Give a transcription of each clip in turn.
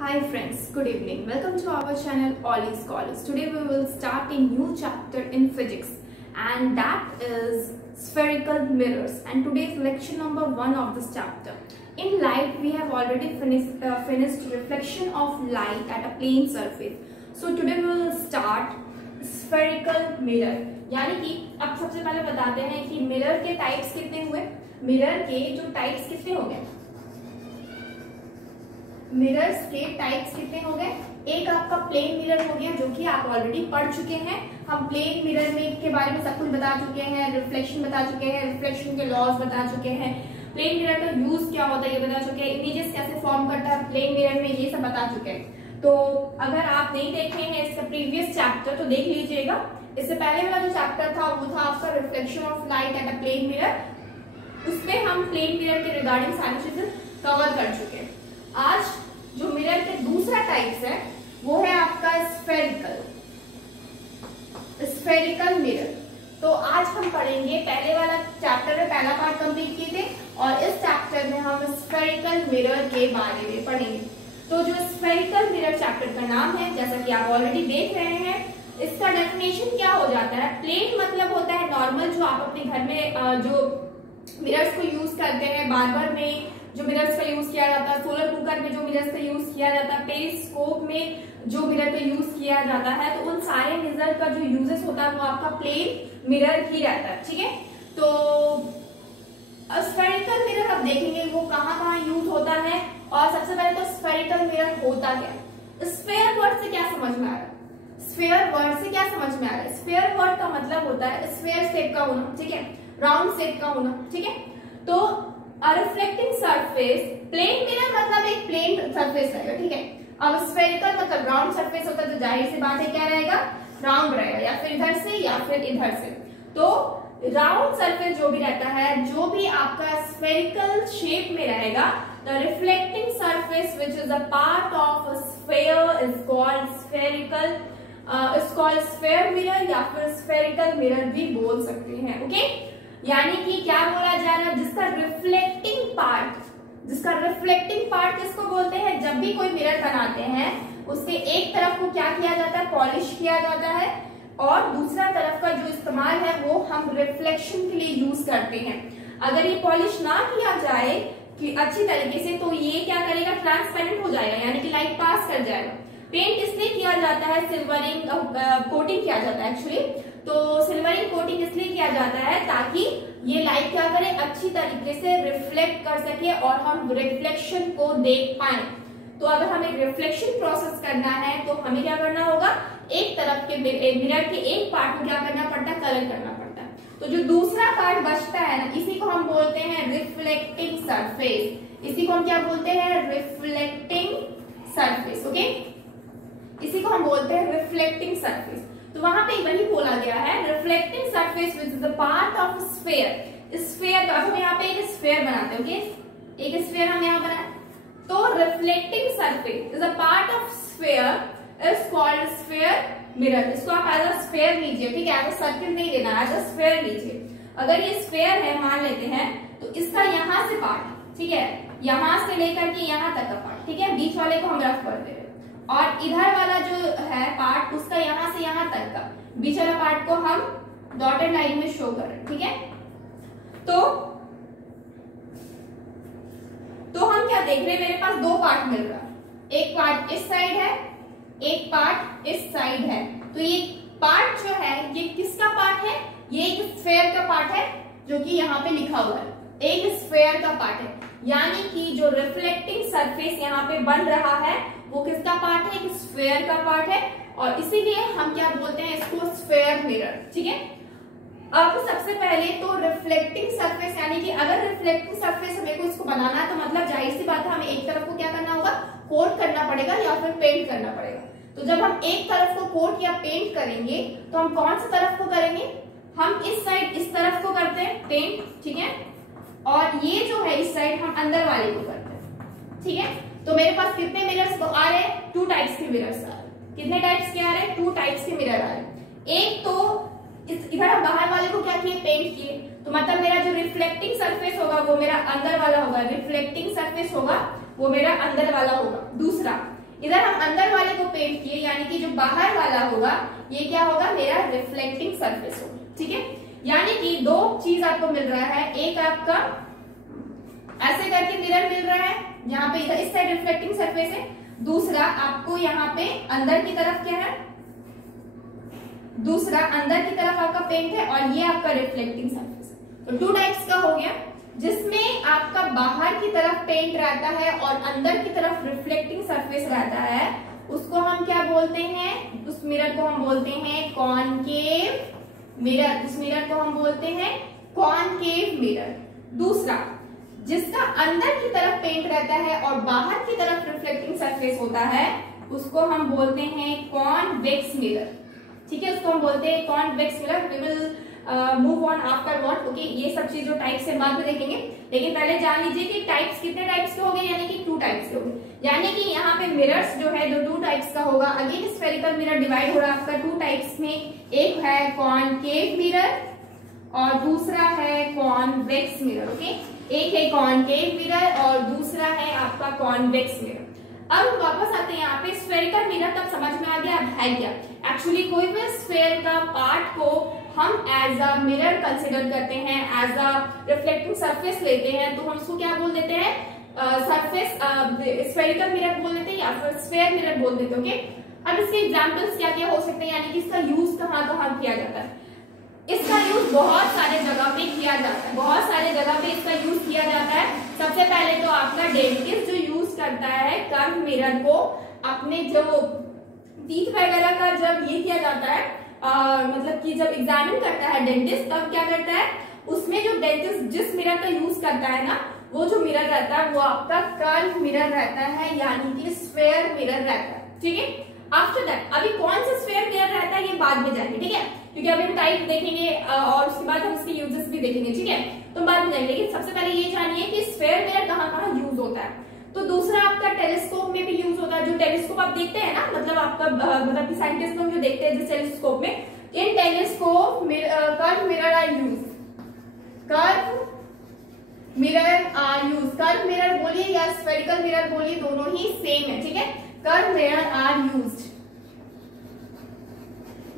Hi friends, good evening. Welcome to our channel Ollie Scholars. Today we will start a new chapter in physics and that is spherical mirrors, and today is lecture number 1 of this chapter. In light we have already finished reflection of light at a plane surface. So today we will start spherical mirror. यानी कि अब सबसे पहले बताते हैं कि mirror के types कितने हुए। मिरर के जो टाइप्स कितने हो गए, मिरर्स के टाइप्स कितने हो गए। एक आपका प्लेन मिरर हो गया जो कि आप ऑलरेडी पढ़ चुके हैं। हम प्लेन मिरर में के बारे में सब कुछ बता चुके हैं, रिफ्लेक्शन बता चुके हैं, रिफ्लेक्शन के लॉज बता चुके हैं, प्लेन मिरर का यूज क्या होता है ये बता चुके हैं, इमेजेस कैसे फॉर्म करता है प्लेन मिरर में, ये सब बता चुके हैं। तो अगर आप नहीं देखे हैं इसका प्रीवियस चैप्टर तो देख लीजिएगा। इससे पहले वाला जो चैप्टर था वो था आपका reflection of light at a plane mirror. उसमें हम प्लेन मिरर के रिगार्डिंग सारी चीजें कवर कर चुके हैं। आज जो मिरर के दूसरा टाइप्स है वो है आपका स्फेरिकल मिरर। तो आज हम पढ़ेंगे, पहले वाला चैप्टर में पहला पार्ट कंप्लीट किए थे और इस चैप्टर में हम स्फेरिकल मिरर के बारे में पढ़ेंगे। तो जो स्फेरिकल मिरर चैप्टर का नाम है, जैसा कि आप ऑलरेडी देख रहे हैं, इसका डेफिनेशन क्या हो जाता है। प्लेन मतलब होता है नॉर्मल, जो आप अपने घर में जो मिरर्स को यूज करते हैं, बार्बर में जो मिरर्स का यूज किया जाता है, सोलर कुकर में जो मिरर्स का यूज किया जाता है, पेरिस्कोप में जो मिरर का यूज किया जाता है, तो उन सारे मिरर का जो यूजेस होता है वो आपका प्लेन मिरर ही रहता है। ठीक है, तो स्फेरिकल मिरर आप देखेंगे वो कहाँ यूज होता है। और सबसे पहले तो स्फेरिकल मिरर होता क्या। स्फेयर वर्ड से क्या समझ में आ रहा है, स्फेयर वर्ड से क्या समझ में आ रहा है। स्फेयर वर्ड का मतलब होता है स्फेयर शेप का होना, ठीक है, राउंड शेप का होना, ठीक है। तो रिफ्लेक्टिंग सरफेस, प्लेन मिरर मतलब एक प्लेन सरफेस रहेगा, ठीक है। अब स्फेरिकल मतलब राउंड सरफेस होता है, तो जाहिर सी बात है क्या रहेगा, राउंड रहेगा, या फिर इधर से या फिर इधर से। तो राउंड सरफेस जो भी रहता है, जो भी आपका स्फेरिकल शेप में रहेगा, the reflecting surface which is a part of a sphere is called spherical, is called sphere mirror या फिर स्फेरिकल मिरर भी बोल सकते हैं। ओके, यानी कि क्या बोला जा रहा है, जिसका रिफ्लेक्टिंग पार्ट किसको बोलते हैं। जब भी कोई मिरर बनाते हैं उसके एक तरफ को क्या किया जाता है, पॉलिश किया जाता है, और दूसरा तरफ का जो इस्तेमाल है वो हम रिफ्लेक्शन के लिए यूज करते हैं। अगर ये पॉलिश ना किया जाए कि अच्छी तरीके से, तो ये क्या करेगा, ट्रांसपेरेंट हो जाएगा, यानी कि लाइट पास कर जाएगा। पेंट इसलिए किया जाता है, सिल्वरिंग कोटिंग किया जाता है एक्चुअली। तो सिल्वरिंग कोटिंग इसलिए किया जाता है ताकि ये लाइट क्या करे, अच्छी तरीके से रिफ्लेक्ट कर सके और हम रिफ्लेक्शन को देख पाए। तो अगर हमें रिफ्लेक्शन प्रोसेस करना है तो हमें क्या करना होगा, एक तरफ के मिरर के एक पार्ट को क्या करना पड़ता है, कलर करना पड़ता है। तो जो दूसरा पार्ट बचता है ना, इसी को हम बोलते हैं रिफ्लेक्टिंग सरफेस। इसी को हम क्या बोलते हैं, रिफ्लेक्टिंग सरफेस। ओके, इसी को हम बोलते हैं रिफ्लेक्टिंग सरफेस। तो वहां पे वही बोला गया है, reflecting surface which is the part of sphere. Sphere, अब हम यहाँ पे एक स्फेयर बनाते हैं। ओके, एक स्फेयर हम यहाँ बनाए, तो reflecting surface is a part of sphere is called sphere mirror. इसको आप एज अ स्फेयर लीजिए, ठीक है, एज अ सर्किल नहीं लेना, एज अ स्फेयर लीजिए। अगर ये स्फेयर है मान लेते हैं, तो इसका यहाँ से पार्ट, ठीक है, यहाँ से लेकर के यहाँ तक का पार्ट, ठीक है, बीच वाले को हम रफ कर दे रहे हैं, और इधर वाला जो है पार्ट उसका यहाँ से यहाँ तक का बीच वाला पार्ट को हम डॉटेड लाइन में शो कर रहे हैं, ठीक है। तो हम क्या देख रहे हैं, मेरे पास दो पार्ट मिल रहा है, एक पार्ट इस साइड है, एक पार्ट इस साइड है। तो ये पार्ट जो है ये किसका पार्ट है, ये एक स्फेयर का पार्ट है, जो कि यहाँ पे लिखा हुआ है, एक स्फेयर का पार्ट है। यानी कि जो रिफ्लेक्टिंग सरफेस यहाँ पे बन रहा है वो किसका पार्ट है, एक स्फेयर का पार्ट है, और इसीलिए हम क्या बोलते हैं इसको, स्फेयर मिरर। ठीक है, अब सबसे पहले तो रिफ्लेक्टिंग सरफेस, यानी कि अगर रिफ्लेक्टिंग सरफेस हमें को इसको बनाना है तो मतलब जाहिर सी बात है हमें एक तरफ को क्या करना होगा, कोट करना पड़ेगा या फिर पेंट करना पड़ेगा। तो जब हम एक तरफ को कोट या पेंट करेंगे तो हम कौन सी तरफ को करेंगे, हम इस साइड इस तरफ को करते हैं पेंट, ठीक है, और ये जो है इस साइड हम अंदर वाले को करते हैं। ठीक है, तो मेरे पास कितने मिरर्स आ रहे हैं, 2 टाइप्स के मिरर्स आ रहे हैं। कितने टाइप्स के आ रहे हैं, 2 टाइप्स के मिरर आ रहे हैं। एक तो इधर हम बाहर वाले को क्या किए, पेंट किए, तो मतलब मेरा जो रिफ्लेक्टिंग सरफेस होगा वो मेरा अंदर वाला होगा, रिफ्लेक्टिंग सरफेस होगा वो मेरा अंदर वाला होगा। दूसरा, इधर हम अंदर वाले को पेंट किए, यानी कि जो बाहर वाला होगा ये क्या होगा, मेरा रिफ्लेक्टिंग सरफेस होगा। ठीक है, यानी कि दो चीज आपको मिल रहा है, एक आपका ऐसे करके मिरर मिल रहा है, यहाँ पे इधर इस साइड रिफ्लेक्टिंग सरफेस है, दूसरा आपको यहाँ पे अंदर की तरफ क्या है, दूसरा अंदर की तरफ आपका पेंट है और ये आपका रिफ्लेक्टिंग सरफेस है। तो टू टाइप्स का हो गया, जिसमें आपका बाहर की तरफ पेंट रहता है और अंदर की तरफ रिफ्लेक्टिंग सरफेस रहता है, उसको हम क्या बोलते हैं, उस मिरर को हम बोलते हैं कॉनकेव मिरर, उस मिरर को हम बोलते हैं कॉनकेव मिरर। दूसरा जिसका अंदर की तरफ पेंट रहता है और बाहर की तरफ रिफ्लेक्टिंग सरफेस होता है, उसको हम बोलते हैं कॉन्वेक्स मिरर। ठीक है, उसको हम बोलते हैं convex mirror. We will move on after one. Okay, ये सब चीज जो टाइप्स है बाद में देखेंगे, लेकिन पहले जान लीजिए कि टाइप्स कितने टाइप्स के हो गए, यानी कि टू टाइप्स के हो गए। यानी कि यहाँ पे मिरर्स जो है जो टू टाइप्स का होगा। अगेन स्फेरिकल मिरर डिवाइड हो रहा है आपका टू टाइप्स में, एक है कॉनकेव मिरर और दूसरा है कॉन्वेक्स मिरर। ओके, एक है कॉनकेव मिरर और दूसरा है आपका कॉन्वेक्स मिरर। अब वापस आते हैं यहाँ पे, स्फेरिकल मिरर तब समझ में आ गया, अब है क्या। एक्चुअली कोई भी स्फेयर का पार्ट को हम एज अ मिरर कंसिडर करते हैं, एज अ रिफ्लेक्टिंग सरफेस लेते हैं, तो हम उसको क्या बोल देते हैं, सरफेस स्फेरिकल मिरर बोल देते हैं या फिर स्फेयर मिरर बोल देते हैं। ओके, अब इसके एग्जांपल्स क्या क्या हो सकते हैं, यानी कि इसका यूज कहाँ कहाँ किया जाता है। इसका यूज बहुत सारे जगह पे किया जाता है, बहुत सारे जगह पे इसका यूज किया जाता है। सबसे पहले तो आपका डेंटिस्ट जो यूज करता है कर्व मिरर को, अपने जो टीथ वगैरह का जब ये किया जाता है, मतलब कि जब एग्जामिन करता है डेंटिस्ट, तब क्या करता है, उसमें जो डेंटिस्ट जिस मिरर का यूज करता है ना, वो जो मिरर रहता है वो आपका कर्व मिरर रहता है, यानी कि स्फेयर मिरर रहता है। ठीक है, आफ्टर दैट अभी कौन सा स्फेयर मिरर रहता है ये बाद में जाएंगे। ठीक है, क्योंकि अभी हम टाइप देखेंगे और उसके बाद हम इसके यूजेस भी देखेंगे। ठीक है, तो बाद में जाएंगे, लेकिन सबसे पहले ये जानिए कि स्फेयर मिरर कहाँ कहाँ यूज होता है। तो दूसरा आपका टेलीस्कोप में भी यूज होता है। जो टेलीस्कोप आप देखते हैं ना, मतलब आपका मतलब कि साइंटिस्ट लोग जो देखते हैं जिस टेलीस्कोप में, in telescope curve mirror are use, curve mirror are use. Curve mirror बोलिए या स्फेरिकल मिरर बोलिए, दोनों ही सेम है। ठीक है, कर्व मिरर आर यूज्ड,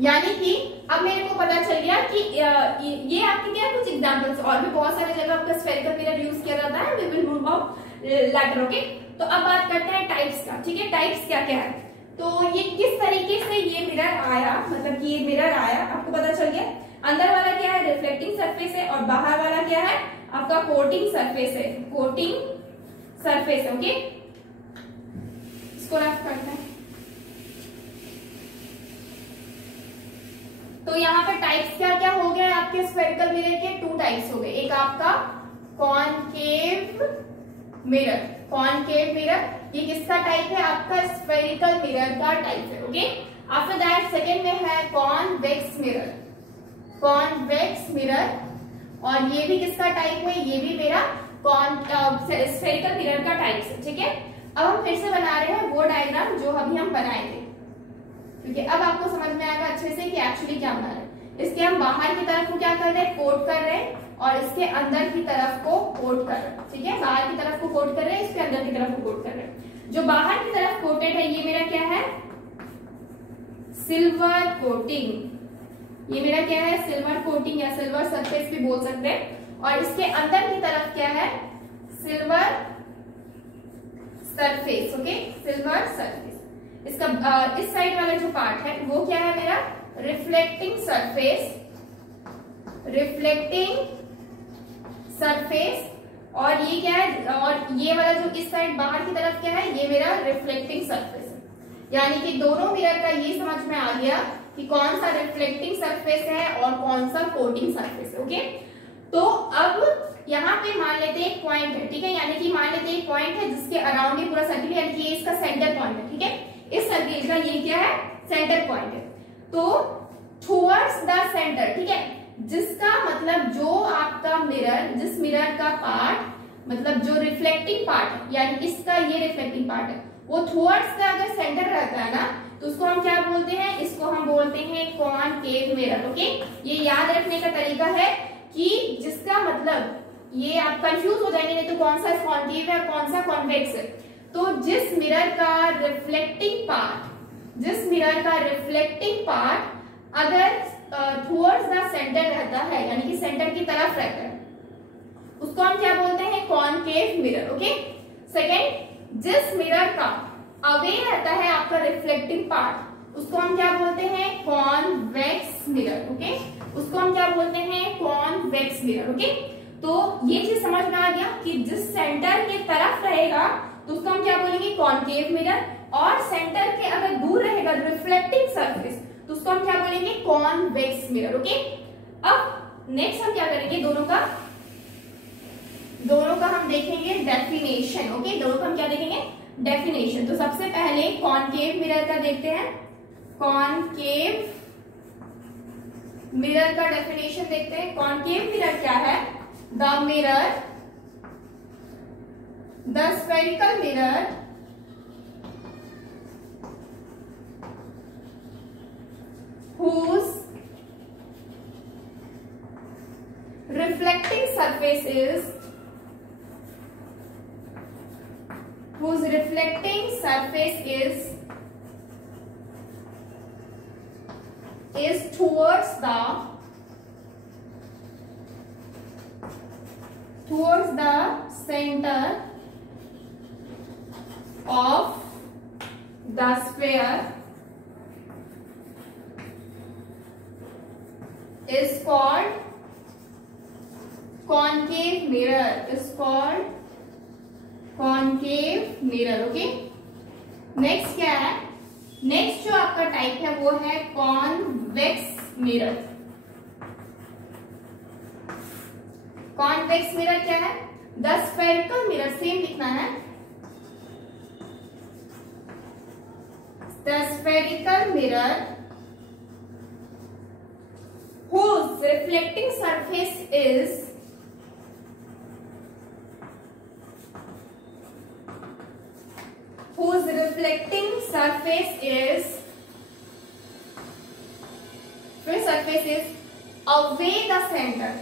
यानी कि अब मेरे को पता चल गया कि ये आपके क्या कुछ एग्जांपल्स, और भी बहुत सारे जगह आपका स्फेरिकल मिरर यूज किया जाता है। We will move on later. Okay, तो अब बात करते हैं टाइप्स का। ठीक है, टाइप्स क्या क्या है, तो ये किस तरीके से ये मिरर आया, मतलब कि ये मिरर आया आपको पता चल गया। अंदर वाला क्या है, रिफ्लेक्टिंग सरफेस है, और बाहर वाला क्या है, आपका कोटिंग सरफेस है, कोटिंग सरफेस है। ओके, इसको रफ करते हैं। तो यहाँ पे टाइप्स क्या क्या हो गया आपके स्फेरिकल मिरर के, टू टाइप्स हो गए। एक आपका कॉनकेव मिरर, कॉनकेव मिरर ये किसका टाइप है, आपका स्फेरिकल मिरर का टाइप है। ओके, आफ्टर दैट सेकेंड में है कॉन्वेक्स मिरर, कॉन्वेक्स मिरर, और ये भी किसका टाइप है, ये भी मेरा स्फेरिकल मिरर का टाइप है। ठीक है, अब हम फिर से बना रहे हैं वो डायग्राम जो अभी हम बनाए थे, क्योंकि अब आपको समझ में आएगा अच्छे से कि एक्चुअली क्या बना रहे हैं। इसके हम बाहर की तरफ को क्या कर रहे हैं, कोट कर रहे हैं, और इसके अंदर की तरफ को कोट कर रहे हैं। ठीक है, बाहर की तरफ को कोट कर रहे हैं, इसके अंदर की तरफ को कोट कर रहे हैं। जो बाहर की तरफ कोटेड है ये मेरा क्या है, सिल्वर कोटिंग, ये मेरा क्या है, सिल्वर कोटिंग या सिल्वर सरफेस भी बोल सकते हैं। और इसके अंदर की तरफ क्या है, silver surface. Okay, silver surface. इसका इस साइड वाला जो पार्ट है वो क्या है मेरा, रिफ्लेक्टिंग सरफेस, रिफ्लेक्टिंग सरफेस, और ये क्या है, और ये वाला जो इस साइड बाहर की तरफ क्या है, ये मेरा रिफ्लेक्टिंग सरफेस है। यानी कि दोनों मिरर का ये समझ में आ गया कि कौन सा रिफ्लेक्टिंग सरफेस है और कौन सा कोटिंग सरफेस है। ओके, तो अब यहाँ पे मान लेते हैं एक पॉइंट है। ठीक है, यानी कि मान लेते हैं एक पॉइंट है जिसके अराउंड ही पूरा सर्किल, यानी कि ये इसका सेंटर पॉइंट है। ठीक है, इस सर्किल का ये क्या है, सेंटर पॉइंट है। तो टुवर्ड्स द सेंटर, ठीक है, जिसका मतलब जो आपका मिरर, जिस मिरर का पार्ट, मतलब जो रिफ्लेक्टिंग पार्ट है, यानी इसका ये रिफ्लेक्टिंग पार्ट है, वो टुवर्ड्स का अगर सेंटर रहता है ना, तो उसको हम क्या बोलते हैं, इसको हम बोलते हैं कॉनकेव मिरर। ओके, ये याद रखने का तरीका है कि जिसका मतलब, ये आप कंफ्यूज हो जाएंगे नहीं तो कौन सा कॉनकेव है और कौन सा कॉन्वेक्स है। तो जिस मिरर का रिफ्लेक्टिंग पार्ट अगर टुवर्ड्स द सेंटर रहता है, यानी कि सेंटर की तरफ रहता है, उसको हम क्या बोलते हैं? Concave mirror. ओके। सेकेंड, जिस मिरर का अवे रहता है आपका रिफ्लेक्टिंग पार्ट, उसको हम क्या बोलते हैं? Convex mirror. ओके, उसको हम क्या बोलते हैं? Convex mirror. ओके, तो ये चीज समझ में आ गया कि जिस सेंटर के तरफ रहेगा तो उसको हम क्या बोलेंगे? Concave mirror. और सेंटर के अगर दूर रहेगा रिफ्लेक्टिंग सरफेस तो उसको हम क्या बोलेंगे? Convex mirror. ओके, अब नेक्स्ट हम क्या करेंगे? दोनों का हम देखेंगे डेफिनेशन। ओके, दोनों का हम क्या देखेंगे? डेफिनेशन। तो सबसे पहले कॉनकेव मिरर का देखते हैं। कॉनकेव मिरर का डेफिनेशन देखते हैं। कॉनकेव मिरर क्या है? The spherical mirror whose reflecting surface is towards the center of the sphere is called concave mirror. Okay, next क्या है? नेक्स्ट जो आपका टाइप है वो है कॉन्वेक्स मिरर। कॉन्वेक्स मिरर क्या है? द स्फेरिकल मिरर, सेम लिखना है। The spherical mirror whose reflecting surface is away the center,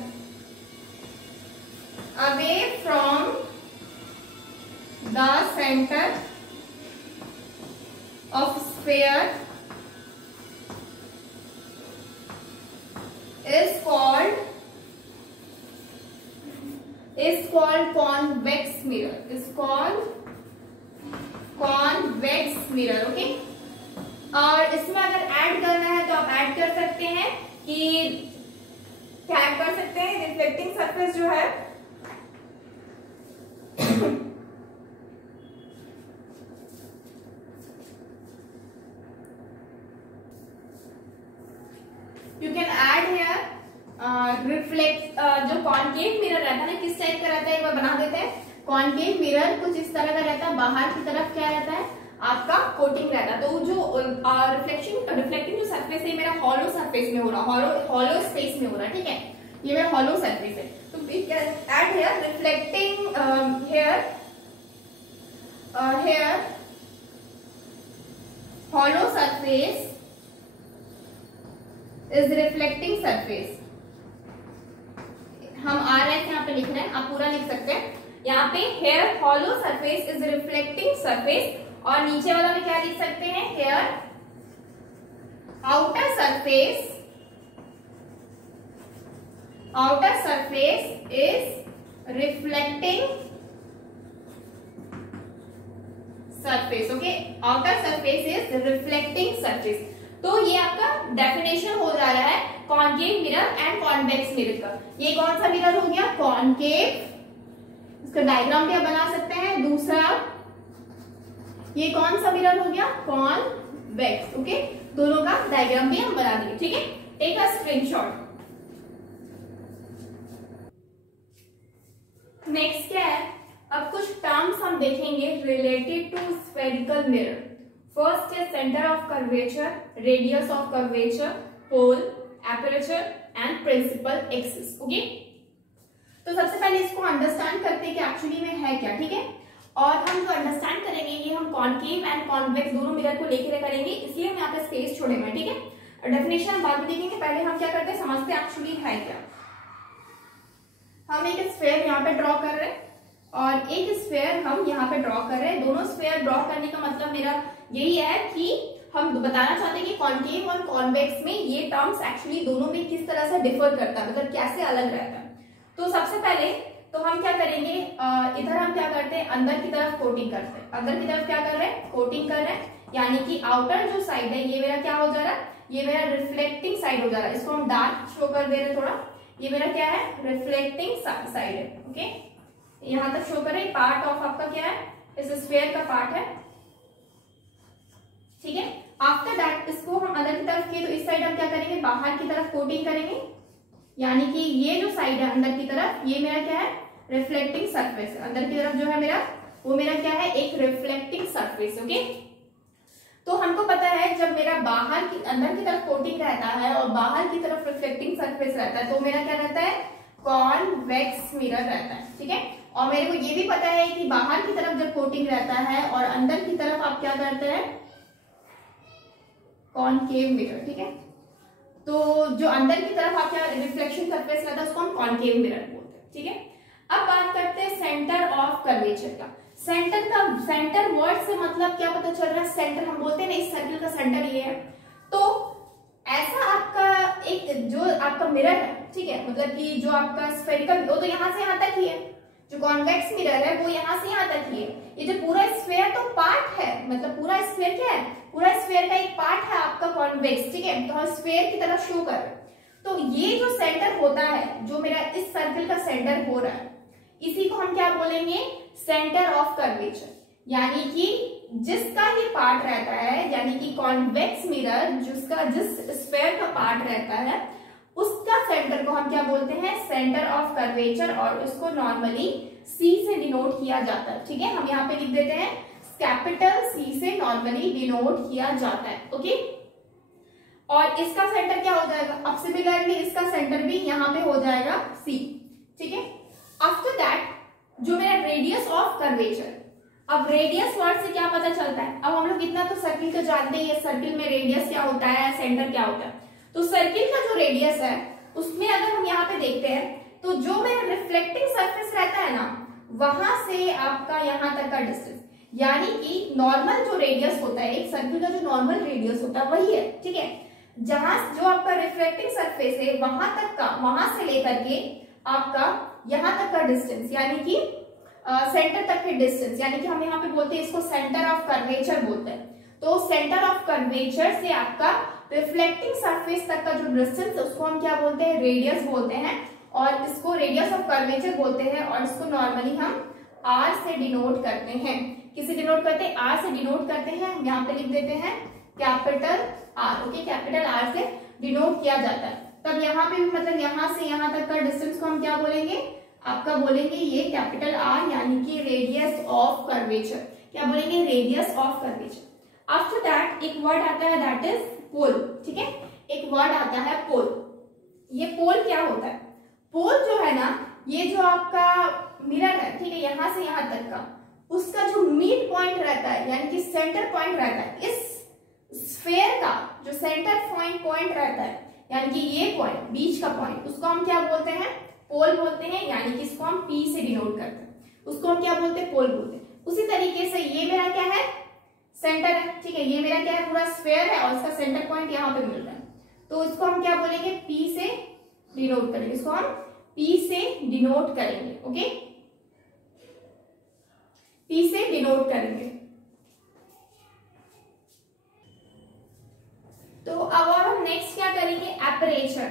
away from the center of sphere is called convex mirror. Okay, और इसमें अगर ऐड करना है तो आप ऐड कर सकते हैं कि क्या ऐड कर सकते हैं? रिफ्लेक्टिंग सरफेस जो है you can add here reflect. जो कॉनकेव मिरर रहता है ना, किस टाइप का रहता है एक बार बना देते हैं। कॉनकेव मिरर कुछ इस तरह का रहता है, बाहर की तरफ क्या रहता है? आपका कोटिंग रहता है। तो जो रिफ्लेक्टिंग जो सरफेस है मेरा हॉलो सरफेस में हो रहा है, हॉलो स्पेस में हो रहा है। ठीक है, ये मेरा हॉलो सरफेस है। तो we can add here reflecting here hollow surface is reflecting surface. हम RF यहाँ पे लिख रहे हैं, आप पूरा लिख सकते हैं। यहाँ पे here hollow surface is reflecting surface, और नीचे वाला में क्या लिख सकते हैं? Here outer surface is reflecting surface. Okay, outer surface is reflecting surface. तो ये आपका डेफिनेशन हो जा रहा है concave mirror and convex mirror का। ये कौन सा मिरर हो गया? कॉनकेव। इसका डायग्राम भी आप बना सकते हैं। दूसरा ये कौन सा मिरर हो गया? कॉन्वेक्स। ओके, दोनों का डायग्राम भी हम बना देंगे। ठीक है, टेक अ स्क्रीनशॉट। नेक्स्ट क्या है? अब कुछ टर्म्स हम देखेंगे related to spherical mirror. First है centre of curvature, radius of curvature, pole, aperture and principal axis. Okay, तो सबसे पहले इसको अंडरस्टैंड करते हैं कि एक्चुअली में है क्या। ठीक है, और हम जो अंडरस्टैंड करेंगे ये हम कॉनकेव एंड कॉन्वेक्स दोनों मिरर को लेकर करेंगे, इसलिए हम यहाँ पे स्पेस छोड़े हुए हैं। ठीक है, डेफिनेशन हम बाद में देखेंगे, पहले हम क्या करते हैं समझते हैं एक्चुअली है क्या। हम एक स्फीयर यहाँ पे ड्रॉ कर रहे हैं और एक स्फीयर हम यहाँ पे ड्रॉ कर रहे हैं। दोनों स्फीयर ड्रॉ करने का मतलब मेरा यही है कि हम बताना चाहते हैं कि कॉन्केव और कॉन्वेक्स में ये टर्म्स एक्चुअली दोनों में किस तरह से डिफर करता है, मतलब कैसे अलग रहता है। तो सबसे पहले तो हम क्या करेंगे, इधर हम क्या करते हैं, अंदर की तरफ कोटिंग करते हैं। अंदर की तरफ क्या कर रहे हैं, कोटिंग कर रहे हैं, यानी कि आउटर जो साइड है ये मेरा क्या हो जा रहा है, ये मेरा रिफ्लेक्टिंग साइड हो जा रहा है। इसको हम डार्क शो कर दे रहे हैं थोड़ा। ये मेरा क्या है, रिफ्लेक्टिंग साइड है। ओके, यहां तक शो करें। पार्ट ऑफ आपका क्या है, इस स्फीयर का पार्ट है, ठीक है। आफ्टर दैट इसको हम अंदर की तरफ किए तो इस साइड हम क्या करेंगे, बाहर की तरफ कोटिंग करेंगे, यानी कि ये जो साइड है अंदर की तरफ ये मेरा क्या है, रिफ्लेक्टिंग सरफेस। अंदर की तरफ जो है मेरा वो मेरा क्या है, एक रिफ्लेक्टिंग सरफेस। ओके, तो हमको पता है जब मेरा बाहर की अंदर की तरफ कोटिंग रहता है और बाहर की तरफ रिफ्लेक्टिंग सरफेस रहता है तो मेरा क्या रहता है, कॉन्वेक्स मिरर रहता है, ठीक है। और मेरे को ये भी पता है कि बाहर की तरफ जब कोटिंग रहता है और अंदर की तरफ आप क्या करते हैं, कॉनकेव मिरर, ठीक है। तो जो अंदर की तरफ आपका रिफ्लेक्शन सरफेस रहता है उसको हम कॉनकेव मिरर बोलते हैं, ठीक है। अब बात करते हैं सेंटर ऑफ कर्वेचर का। सेंटर वर्ड से मतलब क्या पता चल रहा है, सेंटर हम बोलते हैं ना, इस सर्किल का सेंटर ये है। तो ऐसा आपका एक जो आपका मिरर है, ठीक है, मतलब कि जो आपका स्फेरिकल वो तो यहां से यहां तक ही है, जो कॉन्वेक्स मिरर है वो यहां से यहां तक ही है। ये जो पूरा स्फीयर तो पार्ट है, मतलब पूरा स्फीयर क्या है, पूरा स्फीयर का एक पार्ट है आपका कॉन्वेक्स, ठीक है। तो हम स्फीयर की तरफ शो कर रहे हैं। तो ये जो सेंटर होता है, जो मेरा इस सर्किल का सेंटर हो रहा है, इसी को हम क्या बोलेंगे, सेंटर ऑफ कर्वेचर। यानी कि जिसका ये पार्ट रहता है, यानी कि कॉन्वेक्स मिरर जिसका जिस स्फीयर का पार्ट रहता है उसका सेंटर को हम क्या बोलते हैं, सेंटर ऑफ कर्वेचर, और उसको नॉर्मली सी से डिनोट किया जाता है, ठीक है। हम यहाँ पे लिख देते हैं कैपिटल सी से नॉर्मली डिनोट किया जाता है। ओके, और इसका सेंटर क्या हो जाएगा, अब सिमिलरली इसका सेंटर भी यहाँ पे हो जाएगा सी, ठीक है। आफ्टर दैट जो मेरा रेडियस ऑफ कर्वेचर, अब रेडियस वर्ड से क्या पता चलता है, अब हम लोग इतना तो सर्किल का जानते हैं, ये सर्किल में रेडियस क्या होता है, सेंटर क्या होता है। तो सर्किल का जो रेडियस है उसमें अगर हम यहाँ पे देखते हैं तो जो मेरा रिफ्लेक्टिंग सरफेस रहता है ना, वहां से आपका यहाँ तक का डिस्टेंस, यानी कि नॉर्मल जो रेडियस होता है, एक सर्किल का जो नॉर्मल रेडियस होता है वही है, ठीक है। जहां जो आपका रिफ्लेक्टिंग सरफेस है वहां तक का, वहां से लेकर के आपका यहाँ तक का डिस्टेंस, यानी कि सेंटर तक के डिस्टेंस, यानी कि हम यहाँ पे बोलते हैं इसको सेंटर ऑफ कर्वेचर बोलते हैं। तो सेंटर ऑफ कर्वेचर से आपका रिफ्लेक्टिंग सरफेस तक का जो डिस्टेंस है उसको हम क्या बोलते हैं, रेडियस बोलते हैं, और इसको रेडियस ऑफ कर्वेचर बोलते हैं। और इसको नॉर्मली हम आर से डिनोट करते हैं। किसे डिनोट करते हैं, आर से डिनोट करते हैं। हम यहाँ पे लिख देते हैं capital R. Okay, capital R से डिनोट किया जाता है। तब यहाँ पे भी मतलब यहाँ से यहाँ तक का डिस्टेंस को हम क्या बोलेंगे, आपका बोलेंगे ये कैपिटल आर, यानी कि रेडियस ऑफ कर्वेचर। क्या बोलेंगे, radius of curvature. After that एक वर्ड आता है दैट इज पोल, ठीक है। एक वर्ड आता है पोल। ये पोल क्या होता है, पोल जो है ना, ये जो आपका मिरर है, ठीक है, यहां से यहां तक का उसका जो मिड पॉइंट रहता है, यानी कि सेंटर पॉइंट रहता है, इस स्फीयर का जो सेंटर पॉइंट रहता है, यानी कि ये पॉइंट बीच का पॉइंट, उसको हम क्या बोलते हैं, पोल बोलते हैं। यानी कि इसको हम पी से डिनोट करते हैं, उसको हम क्या बोलते हैं, पोल बोलते हैं। उसी तरीके से ये मेरा क्या है, सेंटर है, ठीक है। ये मेरा क्या है, पूरा स्फीयर है और इसका सेंटर पॉइंट यहाँ पे मिल रहा है, तो इसको हम क्या बोलेंगे, पी से डिनोट करेंगे। इसको हम पी से डिनोट करेंगे। ओके, पी से डिनोट करेंगे। तो अब और हम नेक्स्ट क्या करेंगे, एपरेचर।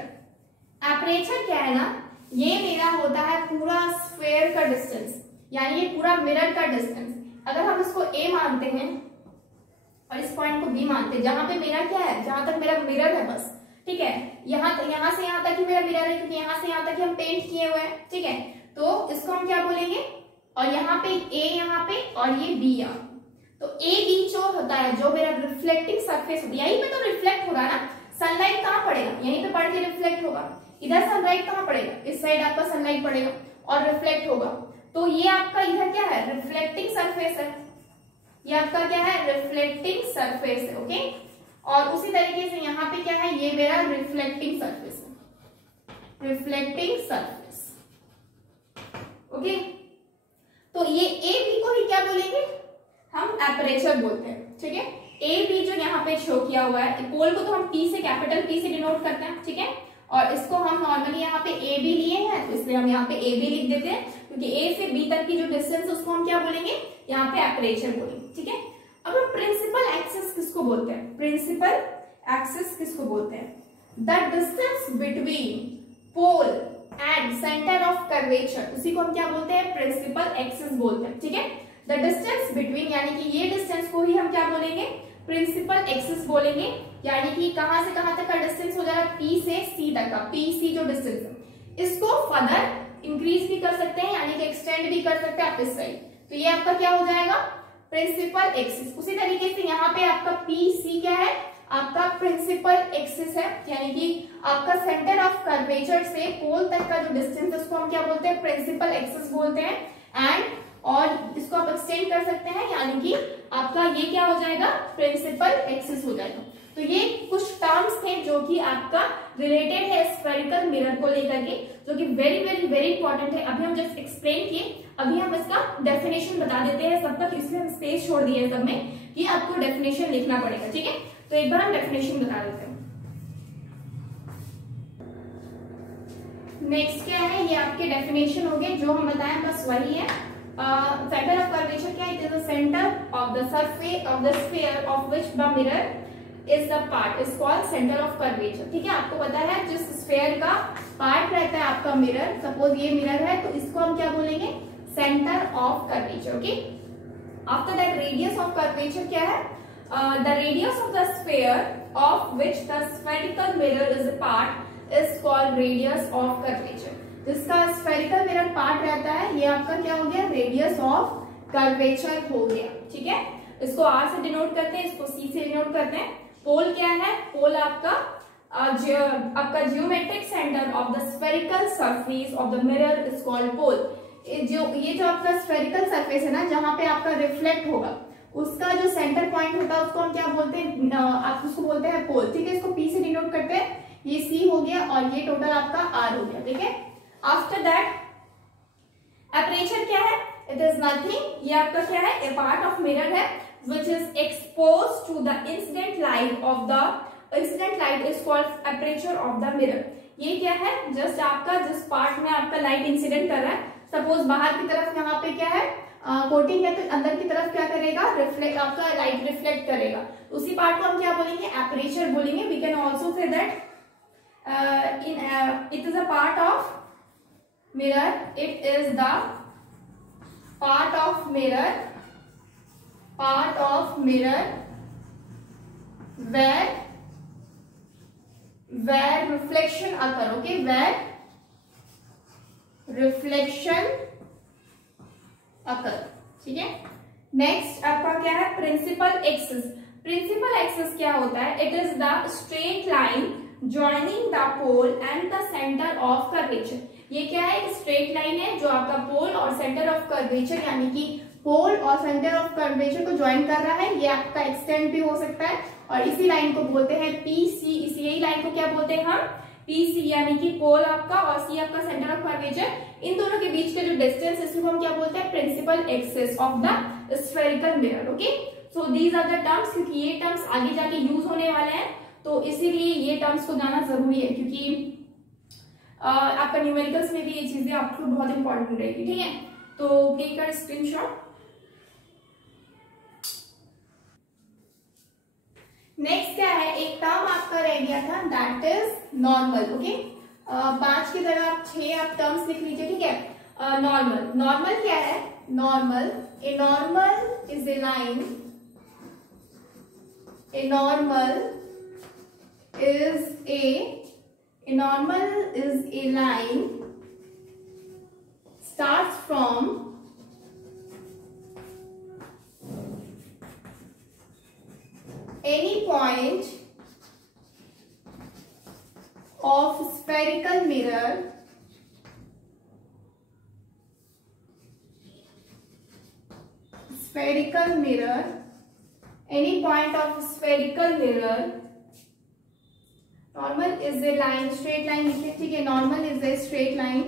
एपरेचर क्या है ना, ये मेरा होता है पूरा स्फीयर का डिस्टेंस, यानी ये पूरा मिरर का डिस्टेंस। अगर हम इसको ए मानते हैं और इस पॉइंट को बी मानते हैं, जहां पे मेरा क्या है, जहां तक मेरा मिरर है बस, ठीक है, यहाँ से यहाँ तक ही मेरा मिरर है, क्योंकि यहाँ से यहाँ तक ही हम पेंट किए हुए हैं, ठीक है। तो इसको हम क्या बोलेंगे, और यहाँ पे ए यहाँ पे और ये बी यहाँ, तो ए बी जो होता है, जो मेरा रिफ्लेक्टिंग सरफेस होती है, यहीं पे तो रिफ्लेक्ट होगा ना, सनलाइट कहाँ पड़ेगा, यहीं पे पड़ के रिफ्लेक्ट होगा। इधर सनलाइट कहाँ पड़ेगा, इस साइड आपका सनलाइट पड़ेगा और रिफ्लेक्ट होगा। तो ये आपका इधर क्या है, रिफ्लेक्टिंग सरफेस है, ये आपका क्या है, रिफ्लेक्टिंग सरफेस है। ओके, और उसी तरीके से यहाँ पे क्या है, ये मेरा रिफ्लेक्टिंग सरफेस है, रिफ्लेक्टिंग सरफेस। ओके, तो ये ए बी को ही क्या बोलेंगे, हम एपरेचर बोलते हैं, ठीक है। ए बी जो यहाँ पे शो किया हुआ है, पोल को तो हम पी से, कैपिटल पी से डिनोट करते हैं, ठीक है। और इसको हम नॉर्मली यहाँ पे ए बी लिए हैं, तो इसलिए हम यहाँ पे ए बी लिख देते हैं, क्योंकि ए से बी तक की जो डिस्टेंस है उसको हम क्या बोलेंगे, यहाँ पे एपरेचर बोलेंगे, ठीक है। अब हम प्रिंसिपल एक्सिस किसको बोलते हैं, प्रिंसिपल एक्सिस किसको बोलते हैं, the distance between pole and centre of curvature, उसी को हम क्या बोलते हैं, प्रिंसिपल एक्सिस बोलते हैं, ठीक है। द डिस्टेंस बिटवीन, यानी कि ये डिस्टेंस को ही हम क्या बोलेंगे, प्रिंसिपल एक्सिस बोलेंगे, यानी कि कहां से कहां तक का डिस्टेंस हो जाएगा, पी से सी तक का, पी सी जो डिस्टेंस है, इसको फर्दर इंक्रीज भी कर सकते हैं, यानी कि एक्सटेंड भी कर सकते हैं आप इस साइड, तो ये आपका क्या हो जाएगा, प्रिंसिपल एक्सिस। उसी तरीके से यहाँ पे आपका पी सी क्या है, आपका प्रिंसिपल एक्सिस है, यानी कि आपका सेंटर ऑफ कर्वेचर से पोल तक का जो डिस्टेंस है उसको हम क्या बोलते हैं, प्रिंसिपल एक्सिस बोलते हैं। एंड और इसको आप एक्सटेंड कर सकते हैं, यानी कि आपका ये क्या हो जाएगा, प्रिंसिपल एक्सिस हो जाएगा। तो ये कुछ टर्म्स थे जो कि आपका रिलेटेड है स्फेरिकल मिरर को लेकर के, जो कि वेरी वेरी वेरी इंपॉर्टेंट है। अभी हम जस्ट एक्सप्लेन किए, अभी हम इसका डेफिनेशन बता देते हैं सब तक, इसलिए हम स्पेस छोड़ दिए सब में कि आपको डेफिनेशन लिखना पड़ेगा, ठीक है। तो एक बार हम डेफिनेशन बता देते हैं। नेक्स्ट क्या है, ये आपके डेफिनेशन हो गए, जो हम बताएं बस वही है। सेंटर ऑफ कर्वेचर क्या है, it is the centre of the surface of the sphere of which the mirror is the part is called centre of curvature, ठीक है। आपको पता है जिस स्फीयर का पार्ट रहता है आपका मिरर, सपोज ये मिरर है, तो इसको हम क्या बोलेंगे, centre of curvature, okay. After that radius of curvature क्या है, the radius of the sphere of which the spherical mirror is a part is called radius of curvature. जिसका स्फेरिकल मिरर पार्ट रहता है, ये आपका क्या हो गया, रेडियस ऑफ कर्वेचर हो गया, ठीक है। इसको आर से डिनोट करते हैं, इसको सी से डिनोट करते हैं। पोल क्या है, पोल आपका आपका geometric centre of the spherical surface of the mirror is called pole. ये जो आपका स्फेरिकल सरफेस है ना, जहां पे आपका रिफ्लेक्ट होगा, उसका जो सेंटर पॉइंट होता है उसको हम क्या बोलते हैं, आप उसको बोलते हैं पोल, ठीक है। इसको पी से डिनोट करते हैं, ये सी हो गया और ये टोटल आपका आर हो गया, ठीक है। आफ्टर दैट एपरेचर क्या है, इट इज नथिंग, ये आपका क्या है, ए पार्ट ऑफ मिरर है which is exposed to the incident light of the incident light is called aperture of the mirror। ये क्या है, जस्ट आपका जिस पार्ट में आपका लाइट इंसिडेंट कर रहा है, सपोज बाहर की तरफ यहाँ पे क्या है, कोटिंग है, तो अंदर की तरफ क्या करेगा, रिफ्लेक्ट, आपका लाइट रिफ्लेक्ट करेगा, उसी पार्ट को हम क्या बोलेंगे, एपरेचर बोलेंगे। We can also say that it is a part of mirror, it is the part of mirror where reflection occur, okay, where reflection occur, ठीक है। नेक्स्ट आपका क्या है, प्रिंसिपल एक्सिस। प्रिंसिपल एक्सिस क्या होता है, it is the straight line joining the pole and the centre of curvature. ये क्या है, एक स्ट्रेट लाइन है जो आपका पोल और सेंटर ऑफ कर्वेचर, यानी कि पोल और सेंटर ऑफ कर्वेचर को ज्वाइन कर रहा है। ये आपका एक्सटेंड भी हो सकता है, और इसी लाइन को बोलते हैं पी सी। इसी यही लाइन को क्या बोलते हैं हम, पी सी, यानी कि पोल आपका और सी आपका सेंटर ऑफ कर्वेचर। इन दोनों के बीच के जो डिस्टेंस, इसको हम क्या बोलते हैं, principal axis of the spherical mirror, okay. So these are the terms, क्योंकि ये टर्म्स आगे जाके यूज होने वाले हैं, तो इसीलिए ये टर्म्स को जाना जरूरी है, क्योंकि आपका न्यूमेरिकल्स में भी ये चीजें आपको बहुत इंपॉर्टेंट रहेगी, ठीक है। तो टेक अ स्क्रीनशॉट। नेक्स्ट क्या है, एक टर्म आपका रह गया था, दैट इज नॉर्मल, ओके। 5 की जगह आप 6 आप टर्म्स लिख लीजिए, ठीक है। नॉर्मल, नॉर्मल क्या है, normal, a normal is a line, a normal is a line starts from any point of spherical mirror any point of spherical mirror। Normal is a line, straight line लिखे, ठीक है। Normal is a straight line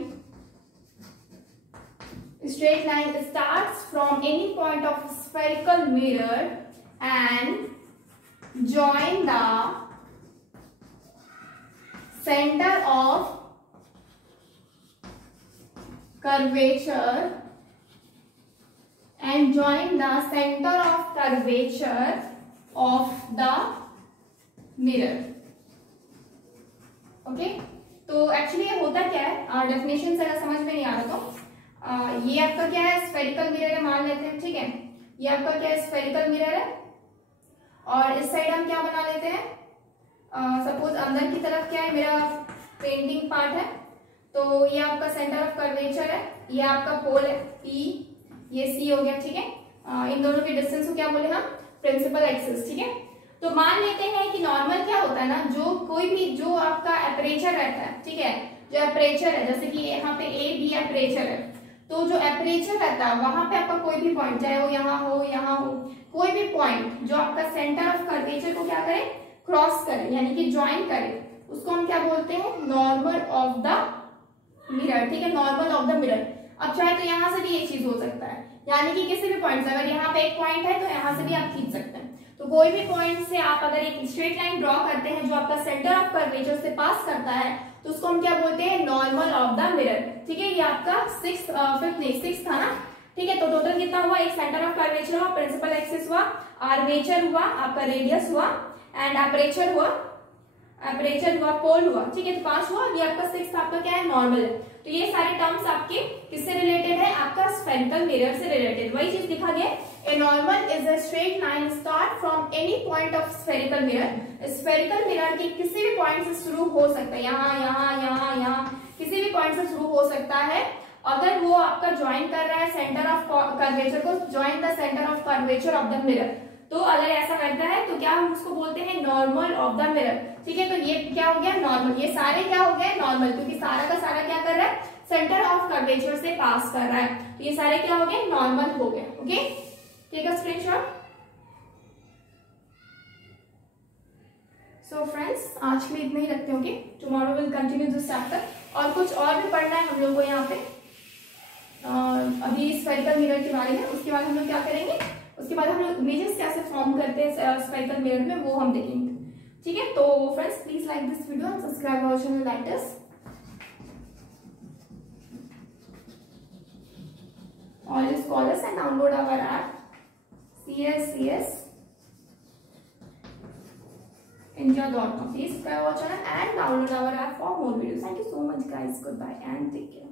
straight line starts from any point of spherical mirror and join the center of curvature and join the center of curvature of the mirror. Okay, तो actually ये होता क्या है, definition से अगर समझ में नहीं आ रहा तो ये आपका क्या है, स्फेरिकल मिरर है मान लेते हैं, ठीक है। ये आपका क्या है, स्फेरिकल मिरर है और इस साइड हम क्या बना लेते हैं, सपोज अंदर की तरफ क्या है, मेरा पेंटिंग पार्ट है, तो ये आपका सेंटर ऑफ कर्वेचर है, ये आपका पोल है P, ये C हो गया, ठीक है। इन दोनों के डिस्टेंस को क्या बोले हम, प्रिंसिपल एक्सिस, ठीक है। तो मान लेते हैं कि नॉर्मल क्या होता है ना, जो कोई भी जो आपका एपरेचर रहता है, ठीक है, जो एपरेचर है, जैसे कि यहाँ पे A B एपरेचर है, तो जो एपरेचर रहता है वहां पे आपका कोई भी पॉइंट, चाहे वो यहाँ हो, कोई भी पॉइंट जो आपका सेंटर ऑफ कर्वेचर को क्या करे, क्रॉस करे, यानी कि ज्वाइन करे, उसको हम क्या बोलते हैं, नॉर्मल ऑफ द मिरर, ठीक है, नॉर्मल ऑफ द मिरर। अब चाहे तो यहाँ से भी ये चीज हो सकता है, यानी कि किसी भी पॉइंट से, अगर यहाँ पे एक पॉइंट है तो यहाँ से भी आप खींच सकते हैं। तो कोई भी पॉइंट से आप अगर एक स्ट्रेट लाइन ड्रॉ करते हैं जो आपका सेंटर ऑफ कर्वेचर से पास करता है, तो उसको हम क्या बोलते हैं, नॉर्मल ऑफ द मिरर, ठीक है। ये आपका सिक्स था ना, ठीक है। तो टोटल कितना हुआ, एक सेंटर ऑफ कर्वेचर हुआ, प्रिंसिपल एक्सिस हुआ, आर्मेचर हुआ, आपका रेडियस हुआ एंड एपरेचर हुआ, पोल हुआ, ठीक है। तो 5 हुआ, ये आपका 6 आपका क्या है, नॉर्मल है। तो ये सारे टर्म्स आपके किससे रिलेटेड है, आपका स्फेरिकल मिरर से रिलेटेड। वही चीज लिखा गया, a normal is a straight line start from any point of spherical mirror. Spherical mirror के किसी भी पॉइंट से शुरू हो सकता है, यहाँ, किसी भी पॉइंट से शुरू हो सकता है, अगर वो आपका ज्वाइन कर रहा है सेंटर ऑफ कर्वेचर को, join the centre of curvature of the mirror. तो अगर ऐसा करता है तो क्या हम उसको बोलते हैं, नॉर्मल ऑफ द मिरर, ठीक है। तो ये क्या हो गया, नॉर्मल, ये सारे क्या हो गए, नॉर्मल, क्योंकि सारा का सारा क्या कर रहा है, सेंटर ऑफ कर्वेचर से पास कर रहा है, तो ये सारे क्या हो गए, नॉर्मल हो गए। Okay, take a screenshot. So friends, आज के लिए इतना ही रखते होंगे, tomorrow will continue this chapter. और कुछ और भी पढ़ना है हम लोग को यहाँ पे, अभी स्फेरिकल मिरर के बारे में, उसके बाद हम लोग क्या करेंगे, उसके बाद हम लोग इमेजेस कैसे फॉर्म करते हैं स्फेरिकल मिरर में, वो हम देखेंगे, ठीक है। तो friends, please like this video and subscribe our channel like this. Always call us and download our app CSCS India.com. Please subscribe our channel and download our app for more videos. Thank you so much guys. Goodbye and take care.